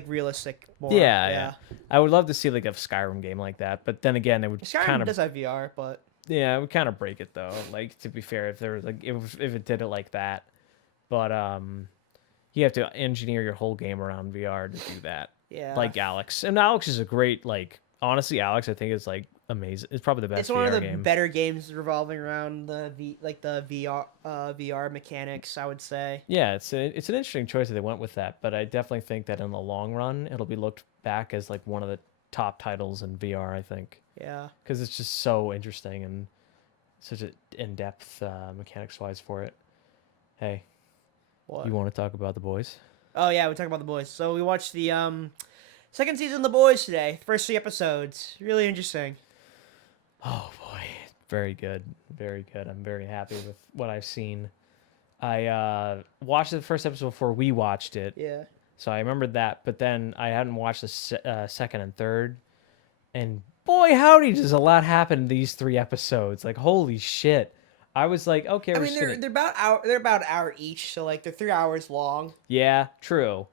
realistic. More. Yeah. I would love to see like a Skyrim game like that, but then again, it would Skyrim does have VR, but yeah, it would kind of break it though. Like to be fair, if there was like if it did it like that, but you have to engineer your whole game around VR to do that. Yeah. Like Alex, and Alex is a great like. Honestly, Alex, I think is like amazing. It's probably the best. It's one VR of the game. better games revolving around the VR mechanics. I would say. Yeah, it's an interesting choice that they went with that, but I definitely think that in the long run, it'll be looked back as like one of the top titles in VR. I think. Yeah. Because it's just so interesting and such an in-depth mechanics wise for it. Hey, what? You want to talk about The Boys? Oh yeah, we talk about The Boys. So we watched the second season of The Boys today. First 3 episodes. Really interesting. Oh boy, very good, very good. I'm very happy with what I've seen. I watched the first episode before we watched it. Yeah. So I remembered that, but then I hadn't watched the second and third. And boy, howdy, does a lot happen in these 3 episodes. Like holy shit. I was like, okay. I mean, they're about an hour each, so like they're 3 hours long. Yeah, true.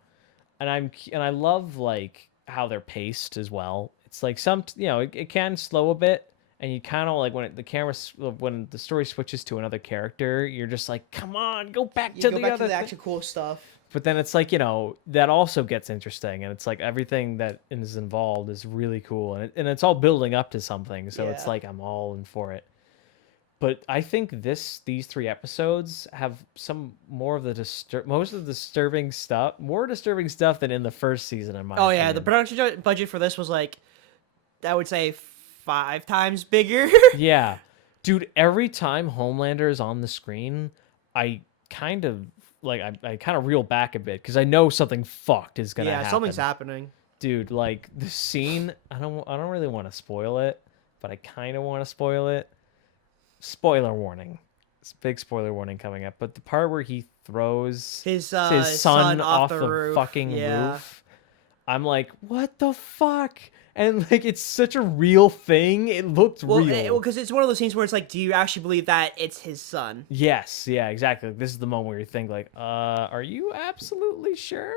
And I love like how they're paced as well. It's like it can slow a bit, and you kind of like when the story switches to another character, you're just like, come on, go back to the actual cool stuff. But then it's like that also gets interesting, and it's like everything that is involved is really cool, and it's all building up to something. So it's like I'm all in for it. But I think these 3 episodes have some more of the disturbing stuff, more disturbing stuff than in the first season in my opinion. Yeah, the production budget for this was like, I would say 5 times bigger. Yeah. Dude, every time Homelander is on the screen, I kind of reel back a bit because I know something fucked is gonna happen. Yeah, something's happening. Dude, like the scene, I don't really want to spoil it, but I kind of want to spoil it. Spoiler warning. It's a big spoiler warning coming up. But the part where he throws his son off the fucking roof, I'm like, what the fuck? And like, it's such a real thing. It looked real. Well, because it's one of those things where it's like, do you actually believe that it's his son? Yes, yeah, exactly. This is the moment where you think like, are you absolutely sure?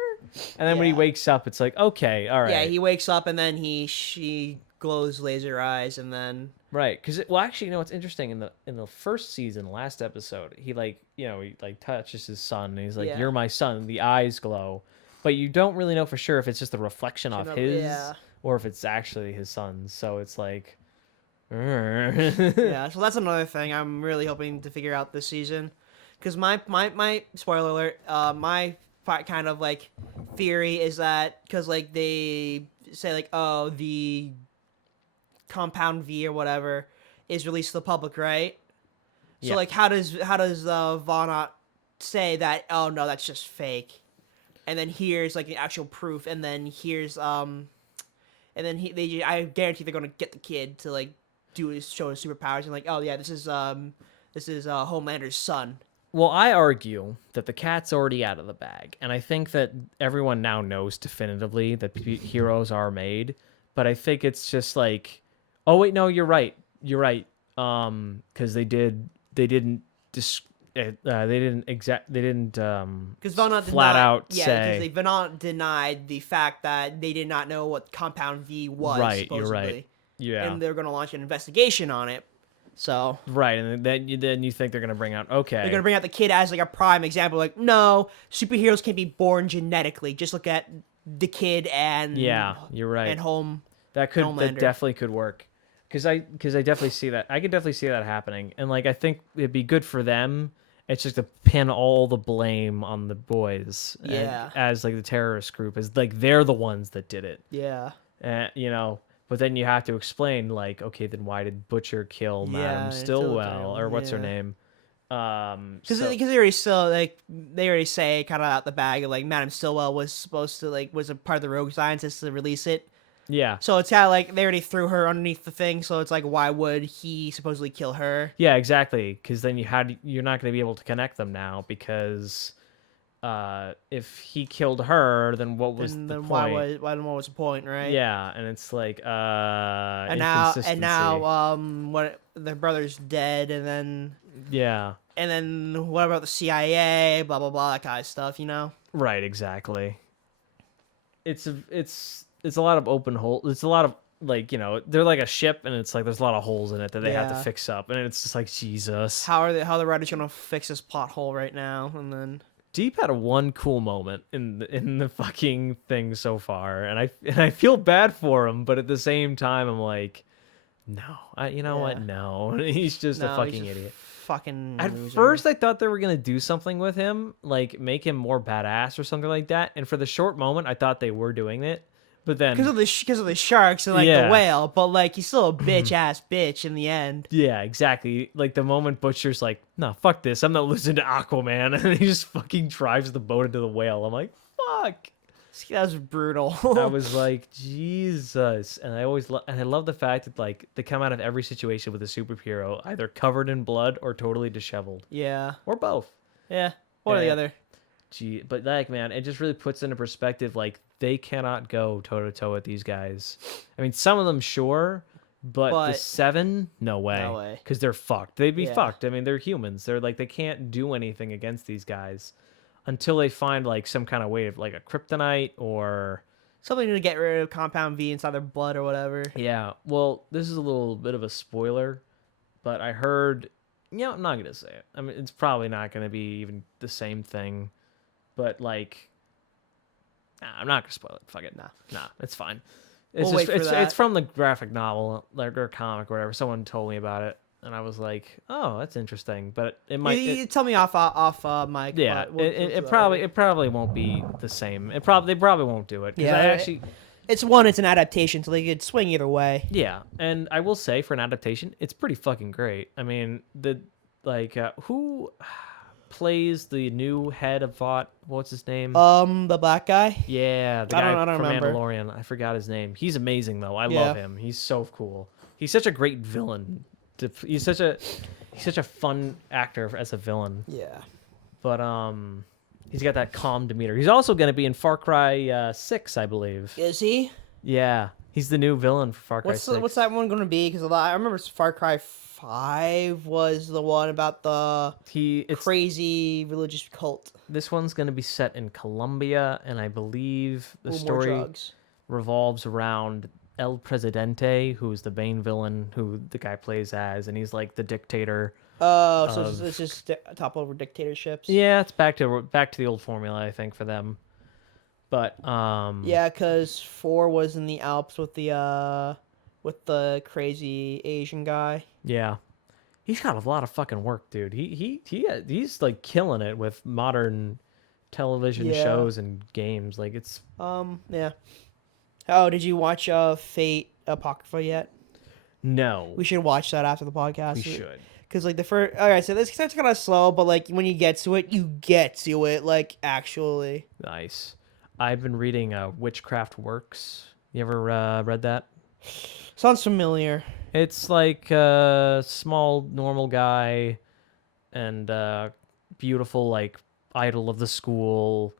And then when he wakes up, it's like, okay, all right. Yeah, he wakes up and then she glows laser eyes and then. Right, because actually, what's interesting in the first season, last episode, he touches his son, and he's like, "You're my son." The eyes glow, but you don't really know for sure if it's just a reflection of his or if it's actually his son's. So it's like, Yeah, so that's another thing I'm really hoping to figure out this season, because my spoiler alert, my kind of like theory is that because like they say like, oh, the compound V or whatever is released to the public, right? So Yeah. like how does Von say that, oh no, that's just fake, and then here's like the actual proof, and then here's and then I guarantee they're gonna get the kid to like show his superpowers and like, oh yeah, this is Homelander's son. Well, I argue that the cat's already out of the bag, and I think that everyone now knows definitively that heroes are made. But I think it's just like, oh wait, no, you're right. Because they didn't dis- they didn't Because Von flat denied, out yeah, say because Von denied the fact that they did not know what Compound V was, right. supposedly, You're right. Yeah. and they're gonna launch an investigation on it. So Right, and then you think they're gonna bring out okay. they're gonna bring out the kid as like a prime example. Like, no, superheroes can't be born genetically. Just look at the kid and Yeah, you're right. and That Homelander. definitely could work. Because I definitely see that. I could definitely see that happening. And like I think it'd be good for them. It's just to pin all the blame on the boys. Yeah. As like the terrorist group, as like they're the ones that did it. Yeah. You know. But then you have to explain like, okay, then why did Butcher kill Madam Stillwell, or what's her name? Because they already still like they already say kind of out the bag like Madam Stillwell was supposed to like was a part of the rogue scientists to release it. Yeah. So it's kind of like they already threw her underneath the thing. So it's like, why would he supposedly kill her? Yeah, exactly. Because then you're not going to be able to connect them now because if he killed her, then what was the point? What was the point, right? Yeah, and it's like and now what, their brother's dead, and then what about the CIA, blah blah blah, that kind of stuff, you know? Right, exactly. It's a lot of open holes. It's a lot of like, you know, they're like a ship, and it's like there's a lot of holes in it that they have to fix up, and it's just like, Jesus, how are the writers gonna fix this pothole right now? And then Deep had one cool moment in the fucking thing so far, and I feel bad for him, but at the same time I'm like, no, you know what? No, he's just a fucking idiot. Fucking At loser. first, I thought they were gonna do something with him, like make him more badass or something like that. And for the short moment, I thought they were doing it, but then because of the sharks and like the whale, but like he's still a bitch in the end. Yeah, exactly. Like the moment Butcher's like, "No, fuck this, I'm not losing to Aquaman," and he just fucking drives the boat into the whale. I'm like, fuck. That was brutal. I was like, Jesus. And I always and I love the fact that like they come out of every situation with a superhero either covered in blood or totally disheveled. Yeah. Or both. Yeah. One or the other. Gee, but like, man, it just really puts into perspective like they cannot go toe to toe with these guys. I mean, some of them sure, but the 7, no way. No way. Because they're fucked. They'd be fucked. I mean, they're humans. They're like they can't do anything against these guys until they find like some kind of way of like a kryptonite or something to get rid of Compound V inside their blood or whatever. Yeah. Well, this is a little bit of a spoiler, but I heard, I'm not going to say it. I mean, it's probably not going to be even the same thing, but like, I'm not going to spoil it. Fuck it. Nah, it's fine. It's from the graphic novel like, or comic or whatever. Someone told me about it. And I was like, "Oh, that's interesting," but it might. You tell me off mic. Yeah, it probably won't be the same. They probably won't do it. Yeah, it's an adaptation, so they could swing either way. Yeah, and I will say for an adaptation, it's pretty fucking great. I mean, who plays the new head of Vought? What's his name? The black guy. Yeah, the guy from remember. Mandalorian. I forgot his name. He's amazing though. I love him. He's so cool. He's such a great villain. He's such a fun actor as a villain. Yeah. But he's got that calm demeanor. He's also going to be in Far Cry 6, I believe. Is he? Yeah, he's the new villain for Far Cry 6. What's that one going to be? Because I remember Far Cry 5 was the one about the crazy religious cult. This one's going to be set in Colombia, and I believe the story revolves around El Presidente, who's the main villain, who the guy plays as, and he's like the dictator. Oh, so it's just topple over dictatorships. Yeah, it's back to the old formula, I think, for them. But Yeah, because 4 was in the Alps with the crazy Asian guy. yeah, he's got a lot of fucking work, dude. He's like killing it with modern television Yeah. shows and games. Like it's Yeah. Oh, did you watch Fate Apocrypha yet? no, We should watch that after the podcast. we should. Because, like, the first... Alright, so this starts kind of slow, but, like, when you get to it, you get to it, like, actually. Nice. I've been reading Witchcraft Works. You ever read that? Sounds familiar. It's like a small, normal guy and beautiful, like, idol of the school,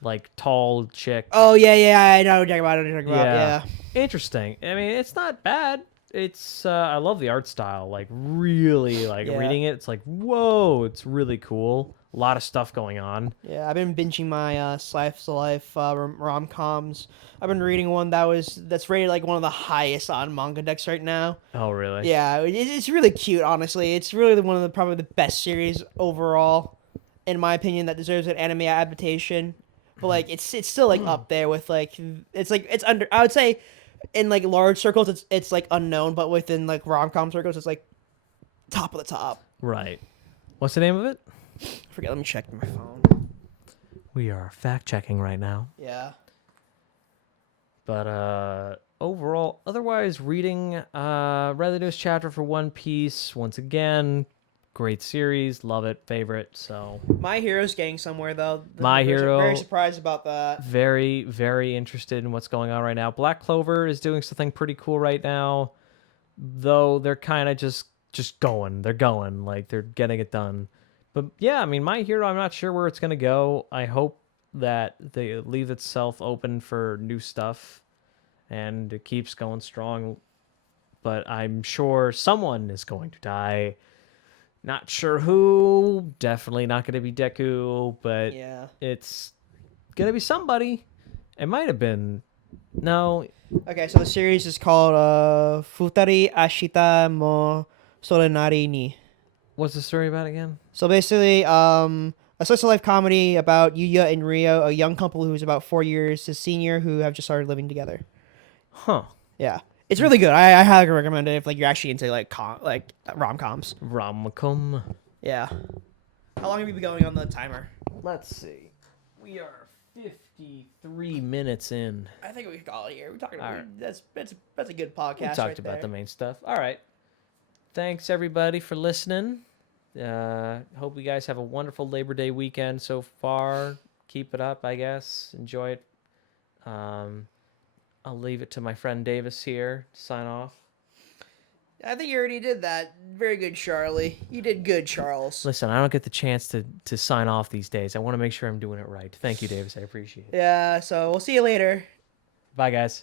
like, tall chick. Oh, yeah, I know what you're talking about, yeah. Interesting. I mean, it's not bad. It's I love the art style. Like really, like Yeah. reading it. It's like whoa, it's really cool. A lot of stuff going on. Yeah, I've been binging my slice of life rom-coms. I've been reading one that's rated like one of the highest on manga decks right now. Oh really? Yeah, it's really cute. Honestly, it's really one of the probably the best series overall, in my opinion, that deserves an anime adaptation. But like, it's still like up there with like it's under. I would say, in like large circles, it's like unknown, but within like rom-com circles, it's like top of the top. Right. What's the name of it? Forget. Let me check my phone. We are fact checking right now. Yeah. But overall, otherwise, reading read the newest chapter for One Piece once again. Great series, love it, favorite. So My Hero's getting somewhere though. My Hero. Very surprised about that. very, very interested in what's going on right now. Black Clover is doing something pretty cool right now, though they're kind of just going. They're going, like they're getting it done. But yeah, I mean, My Hero, I'm not sure where it's gonna go. I hope that they leave itself open for new stuff, and it keeps going strong. But I'm sure someone is going to die. Not sure who. Definitely not going to be Deku, but Yeah. it's going to be somebody. It might have been. No. Okay, so the series is called Futari Ashita mo Solenari ni. What's the story about again? So basically, a slice of life comedy about Yuya and Rio, a young couple who's about 4 years his senior, who have just started living together. Huh. Yeah, it's really good. I highly recommend it if like you're actually into like rom-coms. Rom-com. Yeah. How long have you been going on the timer? Let's see. We are 53 minutes in. I think we could call it here. We're talking about Alright. that's a good podcast. We talked about the main stuff. All right. Thanks everybody for listening. Hope you guys have a wonderful Labor Day weekend so far. Keep it up, I guess. Enjoy it. I'll leave it to my friend Davis here to sign off. I think you already did that. Very good, Charlie. You did good, Charles. Listen, I don't get the chance to sign off these days. I want to make sure I'm doing it right. Thank you, Davis. I appreciate it. Yeah, so we'll see you later. Bye, guys.